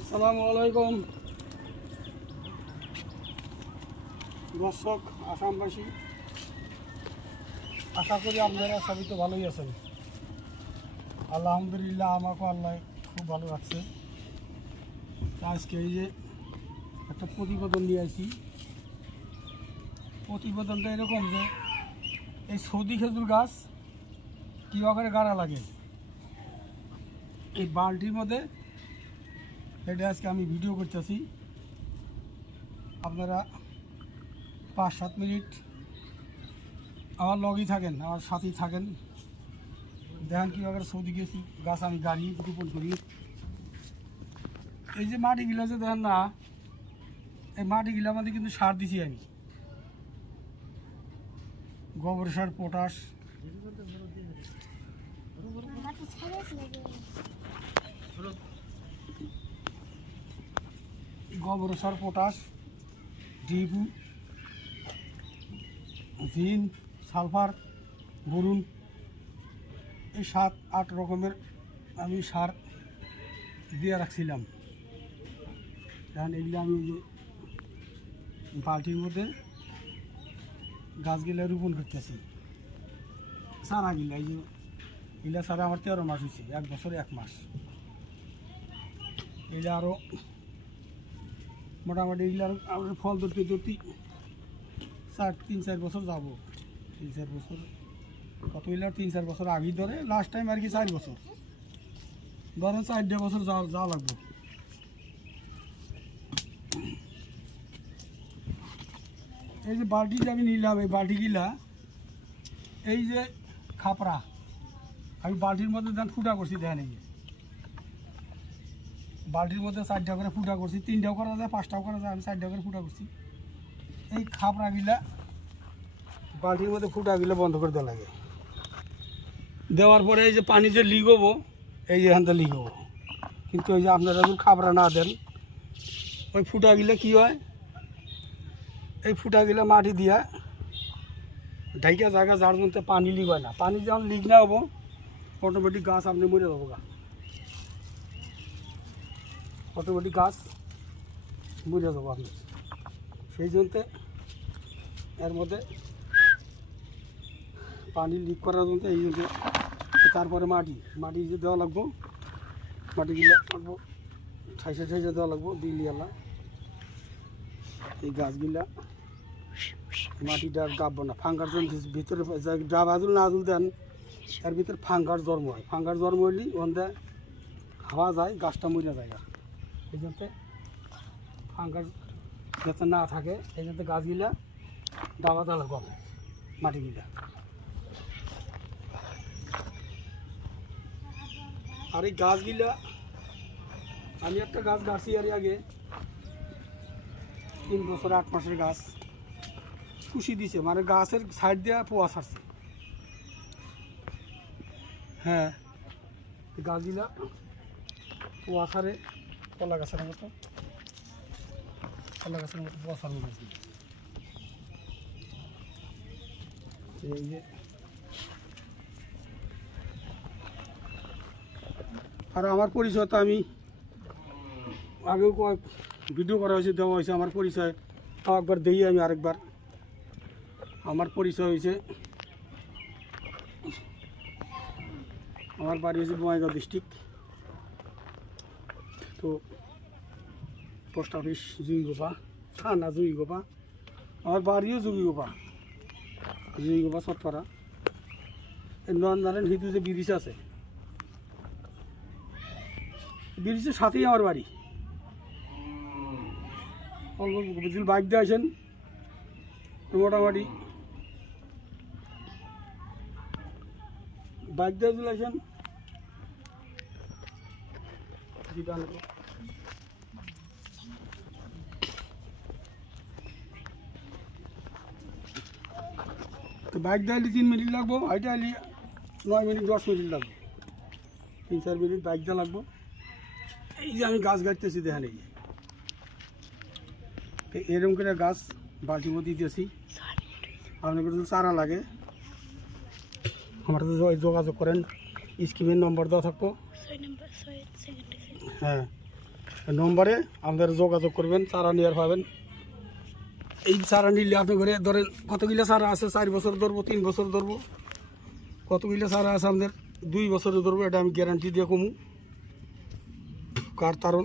আসসালামু আলাইকুম দর্শক আসামবাসী, আশা করি আপনারা সবই তো ভালোই আছেন। আলহামদুলিল্লাহ, আমাকেও আল্লাহ খুব ভালো রাখছে। আজকে এই যে একটা প্রতিবেদন নিয়ে আসি। প্রতিবেদনটা এরকম যে এই সৌদি খেজুর গাছ কীভাবে গাড়া লাগে এই বালতির মধ্যে, এটা আজকে আমি ভিডিও করতেছি। আপনারা 5-7 মিনিট আমার লগেই থাকেন, আমার সাথেই থাকেন, দেখেন কীভাবে সৌদি গাছ আমি গাড়ি রোপণ করি। এই যে মাটিগুলো যে দেখেন না, এই মাটিগুলোর মধ্যে কিন্তু সার দিছি আমি, গোবর সার, পটাশ, গোবর সার, পটাশ, ডিপু, জিন, সালফার, বোরন, এই 7-8 রকমের আমি সার দিয়ে রাখছিলাম। কারণ এগুলো আমি যে বালতির মধ্যে গাছগুলো রোপণ করতেছি। চারাগুলা এই যে এগুলা সারা আমার 13 মাস হয়েছে, 1 বছর 1 মাস। এগুলো আরও মোটামুটি এগুলো আরও ফল ধরতে 3-4 বছর যাবো। 3-4 বছর কত হইলে 3-4 বছর আগেই ধরে, লাস্ট টাইম আর কি 4 বছর, ধরেন 4 বছর যাওয়া লাগবে। এই যে বালতি যে আমি নিলাম, এই বালতিগুলা এই যে খাপড়া আমি বালতির মধ্যে দেন ফুটা করছি, দেখেন এই বালতির মধ্যে 4টা করে ফুটা করছি, 3টাও করা যায়, 5টাও করা যায়, আমি 4টা করে ফুটা করছি। এই খাপড়াগুলা বালতির মধ্যে ফুটাগুলো বন্ধ করে দেওয়া লাগে। দেওয়ার পরে এই যে পানি যে লিক হবো, এই যে এখানটা লিক হবো। কিন্তু ওই যে আপনারা যদি খাপড়া না দেন, ওই ফুটাগুলো কী হয়, এই ফুটাগুলো মাটি দিয়া ঢাইকা জায়গা যার মধ্যে পানি লিক হয় না। পানি যখন লিক না হবো, অটোমেটিক গাছ আপনি মরে যাবো, অটোমেটিক গাছ মরে যাবো আপনি। সেই জন্যে এর মধ্যে পানি লিক করার জন্য এই জন্য তারপরে মাটি যে দেওয়া লাগবো, মাটিগুলো লাগবো ঠাইসে দেওয়া লাগবো, দিলিয়ালা এই গাছগুলা মাটিটা গাববো না। ফাঙ্গার জন্য ভিতরে ডাব আজুল না আজুল দেন, এর ভিতরে ফাঙ্গার জন্ম হয়। ফাঙ্গার জন্ম হইলে ওখানে হাওয়া যায়, গাছটা মরে যায়। এই জন্য ফাঙ্গার যাতে না থাকে, এই জন্য গাছগুলা ডাবা দেওয়া লাগবো মাটিগুলা। আর এই গাছগুলা আমি একটা গাছ গাছি আর আগে 3 বছর 8 মাসের গাছ খুশি দিছে, মানে গাছের সাইড দিয়ে পোয়া ছাড়ছে। হ্যাঁ, গাছগুলা পোয়া ছাড়ে, কলা গাছের মতো পোয়া ছাড়ানো গেছে। এই যে আর আমার পরিচয় তো আমি আগেও কয়েক ভিডিও করা হয়েছে, দেওয়া হয়েছে আমার পরিচয়, তাও একবার দিই আমি আরেকবার। আমার পরিচয় হয়েছে, আমার বাড়ি হয়েছে বঙ্গাইগাঁও ডিস্ট্রিক্ট, তো পোস্ট অফিস জুইগোপা, থানা জুইগোপা, আমার বাড়িও জুইগোপা চটপাড়া। এই নন্দারেন হিদু যে ব্রিজ আছে, ব্রিজের সাথেই আমার বাড়ি। অল্প যদি বাইক দিয়ে আসেন মোটামুটি, বাইক দিয়ে যদি আসেন তো বাইক দিয়ে আইলে 3 মিনিট লাগবো, হাইটে আইলে 9 মিনিট 10 মিনিট লাগবে, 3-4 মিনিট বাইক দিয়ে লাগবো। এই যে আমি গাছ গাড়তেছি দেখেন, এই তো এরকম করে গাছ বালতির মধ্যে দিতেছি। আপনাকে যদি চারা লাগে আমার সাথে যোগাযোগ করেন, স্কিমের নম্বর দেওয়া থাকবো। হ্যাঁ, নম্বরে আপনারা যোগাযোগ করবেন, চারা নিয়ে পাবেন। এই চারা নিলে আপনি ঘরে ধরেন কতগুলো চারা আছে, 4 বছর ধরবো, 3 বছর ধরবো, কতগুলো চারা আছে আমাদের 2 বছরে ধরবো, এটা আমি গ্যারান্টি দিয়ে কমু। কারণ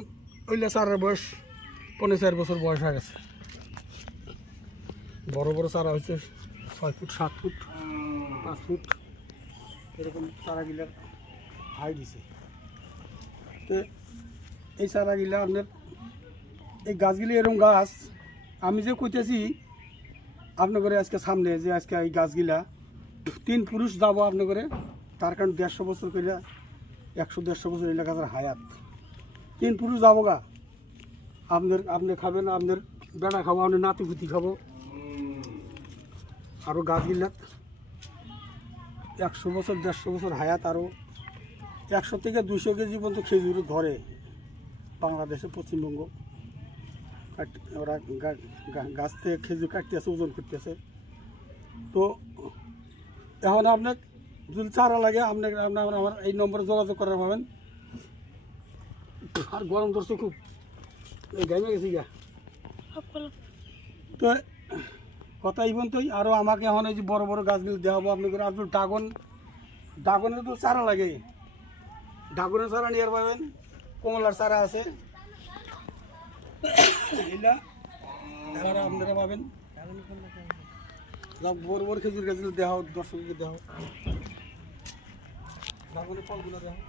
ওইগুলো চারার বয়স 4.5 বছর বয়স হয়ে গেছে। বড় বড় চারা হচ্ছে 6 ফুট, 7 ফুট, 5 ফুট, এরকম চারাগুলার হাই দিছে। তো এই চারাগুলা আপনার এই গাছগুলি এরকম গাছ আমি যে কইতেছি আপনার করে আজকে সামনে যে আজকে এই গাছগুলা 3 পুরুষ যাবো আপনার করে, তার কারণ 150 বছর করে 100-150 বছর এই গাছের হায়াত। 3 পুরুষ যাবো গা, আপনি খাবেন, আপনার বেড়া খাবো, আপনার নাতি পুতি খাবো। আরও গাছগুলা 100 বছর 150 বছর হায়াত, আরও 100 থেকে 200 কেজি পর্যন্ত খেজুর ধরে বাংলাদেশে, পশ্চিমবঙ্গ। ওরা গাছ থেকে খেজুর কাটতেছে, ওজন করতেছে। তো এখন আপনার যদি চারা লাগে আপনার আমার এই নম্বরে যোগাযোগ করা পাবেন। আর গরম ধরছে খুব, ঘামে গেছি গা। তো কথা এই পর্যন্তই। আরও আমাকে এখন এই যে বড় বড় গাছগুলো দেওয়া হবো আপনাকে। আর ড্রাগনের তো চারা লাগে, ড্রাগনের চারা নিয়ে পাবেন, কমলার চারা আছে, এগুলা চারা আপনারা পাবেন। বড় বড় খেজুর গাছগুলো দেওয়া হোক, দর্শককে দেওয়া হোক, ড্রাগনের ফলগুলো দেওয়া হোক।